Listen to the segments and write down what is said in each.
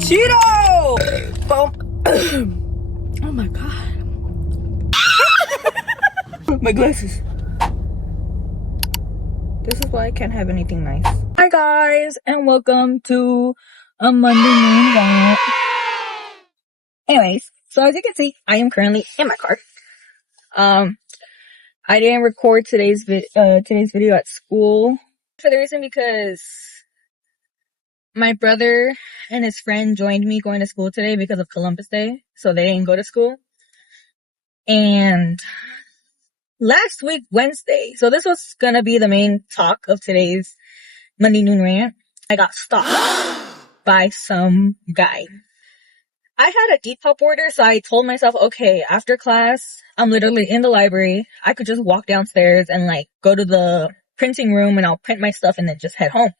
Cheeto! Bump. Oh my god. My glasses. This is why I can't have anything nice. Hi guys, and welcome to a Monday morning rant. Anyways, so as you can see, I am currently in my car. I didn't record today's video at school for the reason because my brother and his friend joined me going to school today because of Columbus Day, so they didn't go to school. And last week, Wednesday, so this was gonna be the main talk of today's Monday noon rant, I got stopped by some guy. I had a Depop order, so I told myself, okay, after class, I'm literally in the library. I could just walk downstairs and like go to the printing room and I'll print my stuff and then just head home.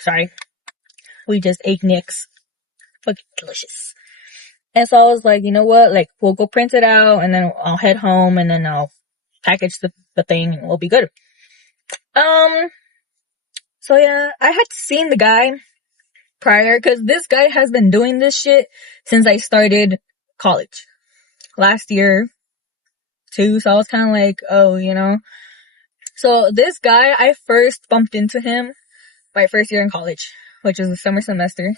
Sorry. We just ate Nick's. Fucking delicious. And so I was like, you know what? Like, we'll go print it out and then I'll head home and then I'll package the thing and we'll be good. So yeah, I had seen the guy prior because this guy has been doing this shit since I started college. Last year, too. So I was kind of like, oh, you know. So this guy, I first bumped into him my first year in college, which was the summer semester.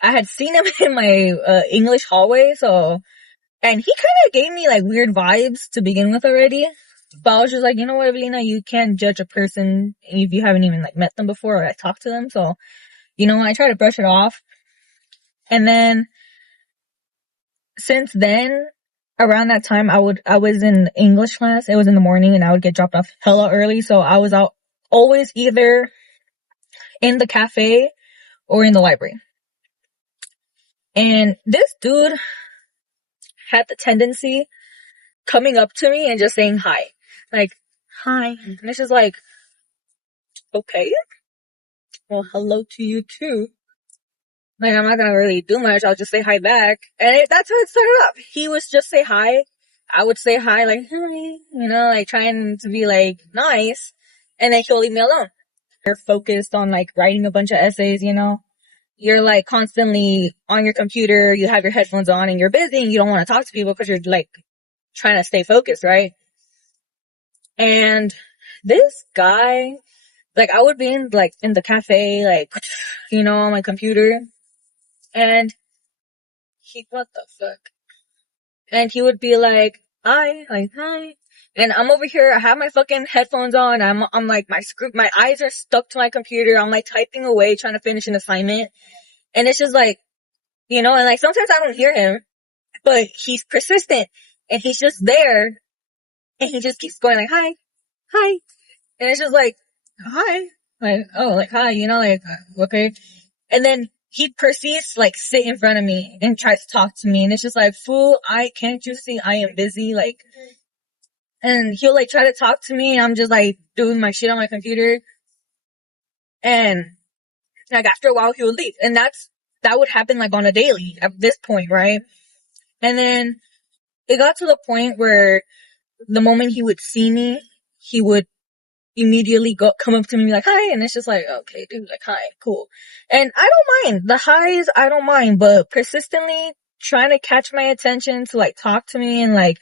I had seen him in my English hallway, and he kind of gave me like weird vibes to begin with already. But I was just like, you know what, Evelina, you can't judge a person if you haven't even like met them before or like talked to them. So, you know, I try to brush it off. And then since then, around that time, I was in English class. It was in the morning, and I would get dropped off hella early. So I was out always either in the cafe or in the library. And this dude had the tendency coming up to me and just saying hi. Like, hi. And it's just like, okay. Well, hello to you too. Like, I'm not gonna really do much. I'll just say hi back. And that's how it started up. He would just say hi. I would say hi, like, hi. You know, like trying to be like nice. And then he'll leave me alone. You're focused on like writing a bunch of essays, you know. You're like constantly on your computer. You have your headphones on and you're busy and you don't want to talk to people because you're like trying to stay focused, right? And this guy, like, I would be in the cafe, like, you know, on my computer, and what the fuck? And he would be like, hi, and I'm over here, I have my fucking headphones on, I'm like, my eyes are stuck to my computer, I'm like typing away, trying to finish an assignment, and it's just like, you know, and like, sometimes I don't hear him, but he's persistent, and he's just there, and he just keeps going like, hi, and it's just like, hi, like, oh, like, hi, you know, like, okay, and then he proceeds to like sit in front of me and tries to talk to me, and it's just like, fool, can't you see I am busy, like, and he'll like try to talk to me, and I'm just like doing my shit on my computer, and like after a while he would leave, and that would happen like on a daily at this point, right? And then it got to the point where the moment he would see me, he would immediately come up to me and be like, hi, and it's just like, okay, dude, like, hi, cool. And I don't mind the highs, I don't mind, but persistently trying to catch my attention to like talk to me and like,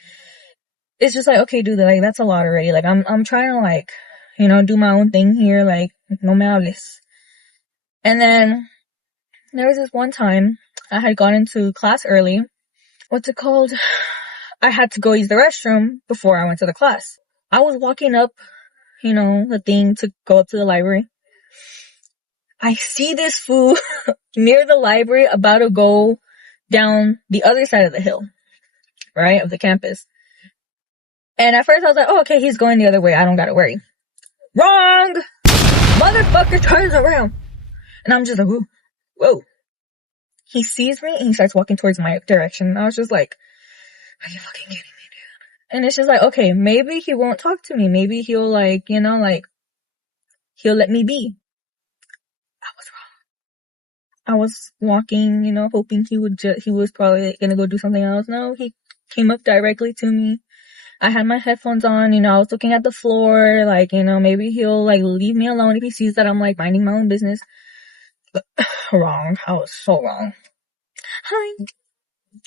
it's just like, okay, dude, like, that's a lot already. Like, I'm trying to like, you know, do my own thing here, like, no me hables. And then there was this one time I had gone into class early. What's it called? I had to go use the restroom before I went to the class. I was walking up, you know, the thing to go up to the library. I see this fool near the library about to go down the other side of the hill, right, of the campus. And at first I was like, oh, okay, he's going the other way. I don't gotta worry. Wrong! Motherfucker turns around. And I'm just like, whoa. He sees me and he starts walking towards my direction. And I was just like, are you fucking kidding me, dude? And it's just like, okay, maybe he won't talk to me. Maybe he'll like, you know, like, he'll let me be. I was wrong. I was walking, you know, hoping he was probably gonna go do something else. No, he came up directly to me. I had my headphones on, you know, I was looking at the floor, like, you know, maybe he'll like leave me alone if he sees that I'm like minding my own business. But wrong. I was so wrong. Hi.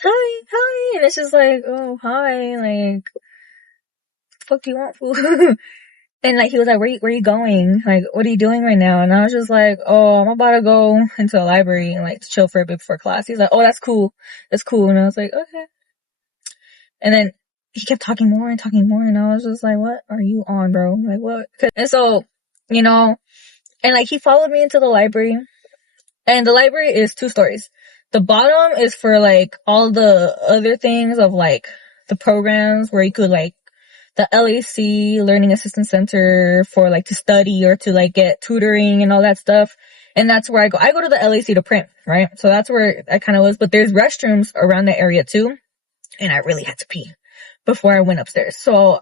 Hi. Hi. And it's just like, oh, hi. Like, the fuck do you want, fool? And like, he was like, where you going? Like, what are you doing right now? And I was just like, oh, I'm about to go into the library and like chill for a bit before class. He's like, oh, that's cool. That's cool. And I was like, okay. And then he kept talking more and talking more. And I was just like, what are you on, bro? Like, what? And so, and like he followed me into the library, and the library is 2 stories. The bottom is for like all the other things of like the programs where you could like the LAC Learning Assistance Center for like to study or to like get tutoring and all that stuff. And that's where I go. I go to the LAC to print, right? So that's where I kind of was, but there's restrooms around the area too. And I really had to pee before I went upstairs. So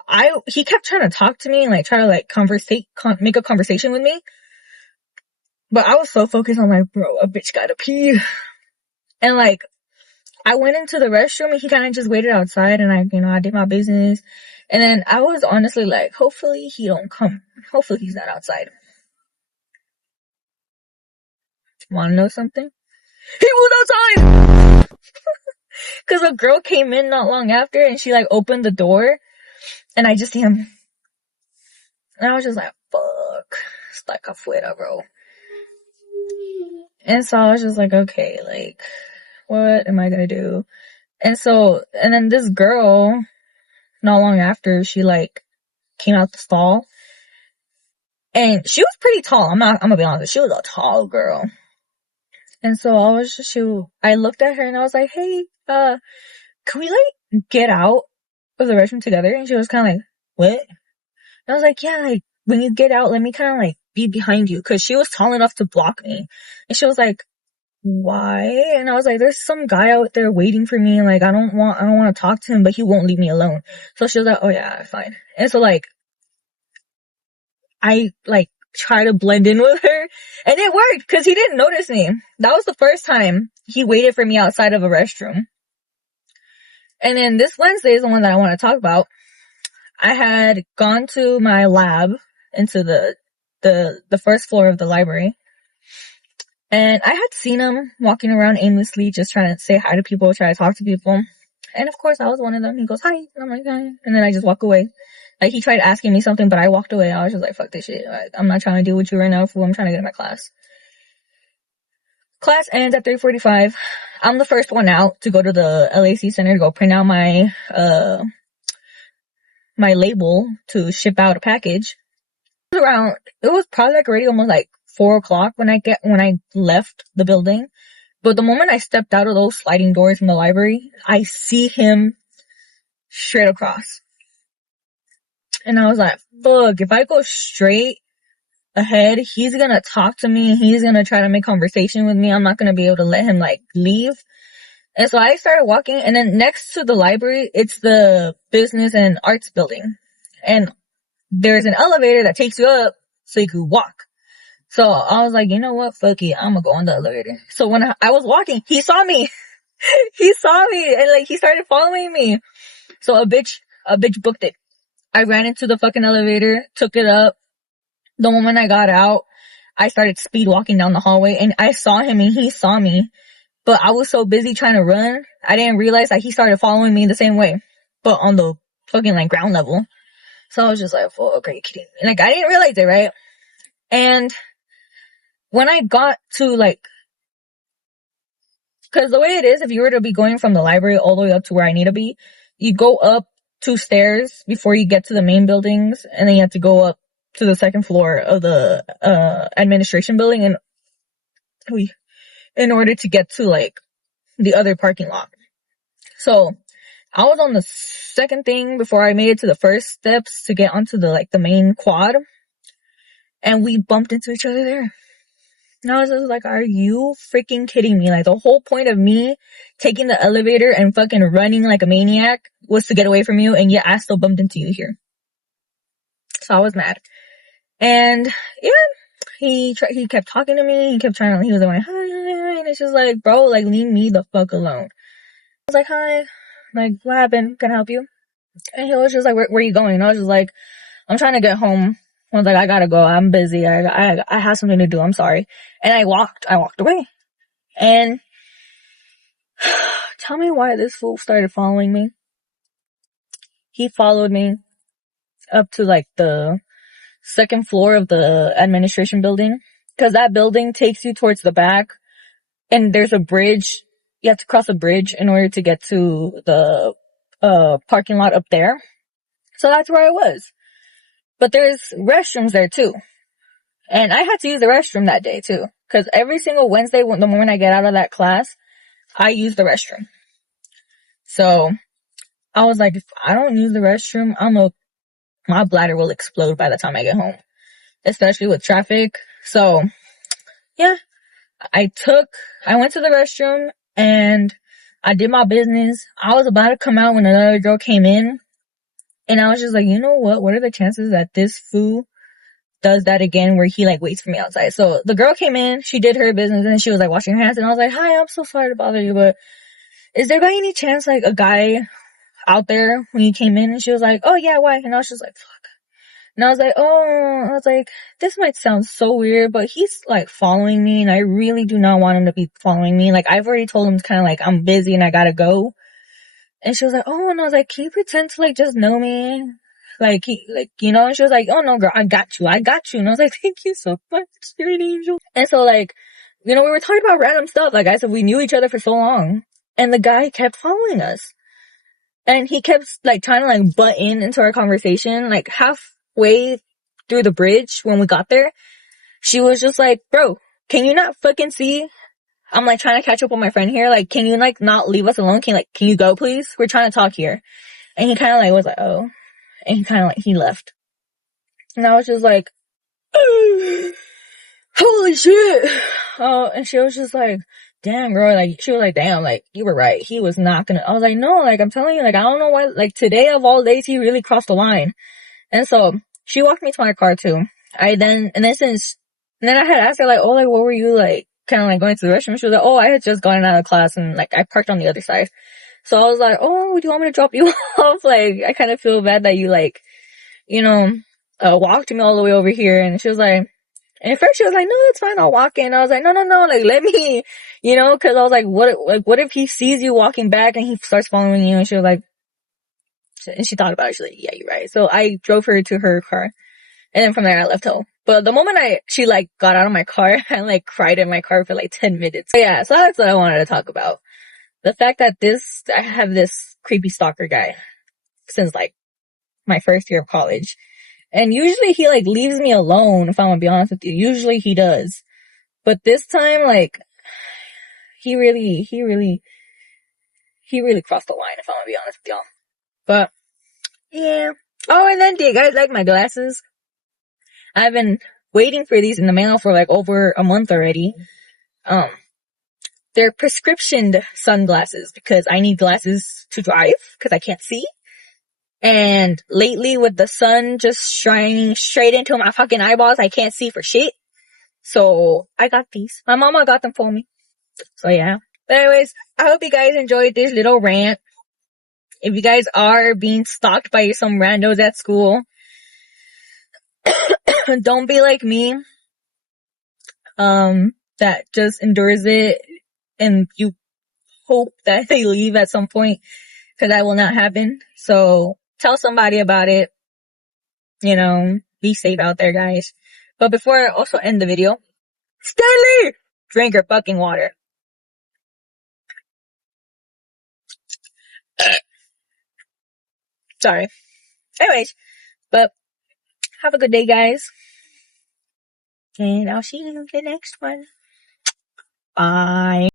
he kept trying to talk to me and like try to like make a conversation with me. But I was so focused on like, bro, a bitch gotta pee. And like, I went into the restroom and he kind of just waited outside, and I did my business. And then I was honestly like, hopefully he don't come. Hopefully he's not outside. Wanna know something? He was outside! Cause a girl came in not long after, and she like opened the door, and I just see him. And I was just like, fuck. Está afuera, bro. And so I was just like, okay, like, what am I gonna do? And then this girl, not long after, she like came out the stall, and she was pretty tall. I'm gonna be honest, she was a tall girl. And so I looked at her and I was like, hey, can we like get out of the restroom together? And she was kind of like, what? And I was like, yeah, like when you get out, let me kind of like be behind you, because she was tall enough to block me. And she was like, why? And I was like, there's some guy out there waiting for me, and like I don't want to talk to him, but he won't leave me alone. So she was like, oh yeah, fine. And so like I like try to blend in with her, and it worked because he didn't notice me. That was the first time he waited for me outside of a restroom. And then this Wednesday is the one that I want to talk about. I had gone to my lab into the first floor of the library, and I had seen him walking around aimlessly, just trying to say hi to people, try to talk to people. And of course I was one of them. He goes, hi. And I'm like, hi. And then I just walk away. Like, he tried asking me something, but I walked away. I was just like, fuck this shit. I'm not trying to deal with you right now, fool. I'm trying to get in my class. Class ends at 3:45. I'm the first one out to go to the LAC center to go print out my label to ship out a package. It was probably like already almost like 4:00 when I left the building. But the moment I stepped out of those sliding doors in the library, I see him straight across. And I was like, fuck, if I go straight ahead, he's gonna talk to me, he's gonna try to make conversation with me, I'm not gonna be able to let him like leave. And so I started walking, and then next to the library, it's the business and arts building. And there's an elevator that takes you up so you can walk. So I was like, you know what, fuck it, I'm gonna go on the elevator. So when I was walking, he saw me. He saw me, and like he started following me. So a bitch booked it. I ran into the fucking elevator, took it up. The moment I got out, I started speed walking down the hallway, and I saw him and he saw me. But I was so busy trying to run, I didn't realize that he started following me the same way, but on the fucking like ground level. So I was just like, oh, okay, you kidding me? Like, I didn't realize it, right? And when I got to like, cause the way it is, if you were to be going from the library all the way up to where I need to be, you go up 2 stairs before you get to the main buildings, and then you have to go up to the second floor of the administration building in order to get to like the other parking lot. So I was on the second thing before I made it to the first steps to get onto the main quad, and we bumped into each other there. And I was just like, are you freaking kidding me? Like, the whole point of me taking the elevator and fucking running like a maniac was to get away from you, and yet I still bumped into you here. So I was mad. And yeah, he kept talking to me. He was like, hi, and it's just like, bro, like, leave me the fuck alone. I was like, hi, like, what happened? Can I help you? And he was just like, where are you going? And I was just like, I'm trying to get home. I was like, I gotta go. I'm busy. I have something to do. I'm sorry. And I walked away. And tell me why this fool started following me. He followed me up to like the second floor of the administration building, because that building takes you towards the back, and there's a bridge. You have to cross a bridge in order to get to the parking lot up there. So that's where I was. But there's restrooms there too. And I had to use the restroom that day too, because every single Wednesday, the moment I get out of that class, I use the restroom. So I was like, if I don't use the restroom, I don't know, my bladder will explode by the time I get home, especially with traffic. So yeah, I went to the restroom and I did my business. I was about to come out when another girl came in, and I was just like, you know what are the chances that this fool does that again, where he like waits for me outside? So the girl came in, she did her business, and she was like washing her hands, and I was like, hi, I'm so sorry to bother you, but is there by any chance like a guy out there when you came in? And she was like, oh yeah, why? And I was just like, fuck. And I was like, this might sound so weird, but he's like following me, and I really do not want him to be following me. Like, I've already told him kind of like, I'm busy and I gotta go. And she was like, oh, and I was like, can you pretend to like just know me? Like, and she was like, oh no, girl, I got you. And I was like, thank you so much, you're an angel. And so like, we were talking about random stuff. Like I said, we knew each other for so long, and the guy kept following us. And he kept like trying to like butt into our conversation. Like halfway through the bridge when we got there, she was just like, bro, can you not fucking see? I'm like trying to catch up with my friend here. Like, can you like not leave us alone? Can you go please? We're trying to talk here. And he kind of like was like, oh, and he kind of like, he left. And I was just like, holy shit. Oh, and she was just like, damn, girl. Like, she was like, damn, like, you were right. He was not gonna. I was like, no, like, I'm telling you, like, I don't know why, like, today of all days, he really crossed the line. And so, she walked me to my car, too. And then I had asked her, like, oh, like, what were you, like, kind of, like, going to the restroom? She was like, oh, I had just gotten out of class, and, like, I parked on the other side. So I was like, oh, do you want me to drop you off? Like, I kind of feel bad that you, like, walked me all the way over here. And she was like, and at first she was like, no, it's fine, I'll walk in. I was like, no, like, let me, cause I was like, what if he sees you walking back and he starts following you? And she was like, and she thought about it, she's like, yeah, you're right. So I drove her to her car, and then from there I left home. But the moment she like got out of my car, I like cried in my car for like 10 minutes. So yeah, so that's what I wanted to talk about. The fact that I have this creepy stalker guy since like my first year of college. And usually he like leaves me alone, if I'm gonna be honest with you. Usually he does. But this time, like, he really crossed the line, if I'm gonna be honest with y'all. But, yeah. Oh, and then do you guys like my glasses? I've been waiting for these in the mail for like over a month already. They're prescriptioned sunglasses because I need glasses to drive because I can't see. And lately with the sun just shining straight into my fucking eyeballs, I can't see for shit. So I got these. My mama got them for me. So yeah. But anyways, I hope you guys enjoyed this little rant. If you guys are being stalked by some randos at school, don't be like me. That just endures it, and you hope that they leave at some point, because that will not happen. So tell somebody about it. Be safe out there, guys. But before I also end the video, Stanley, drink your fucking water. Sorry. Anyways, but have a good day, guys. And I'll see you in the next one. Bye.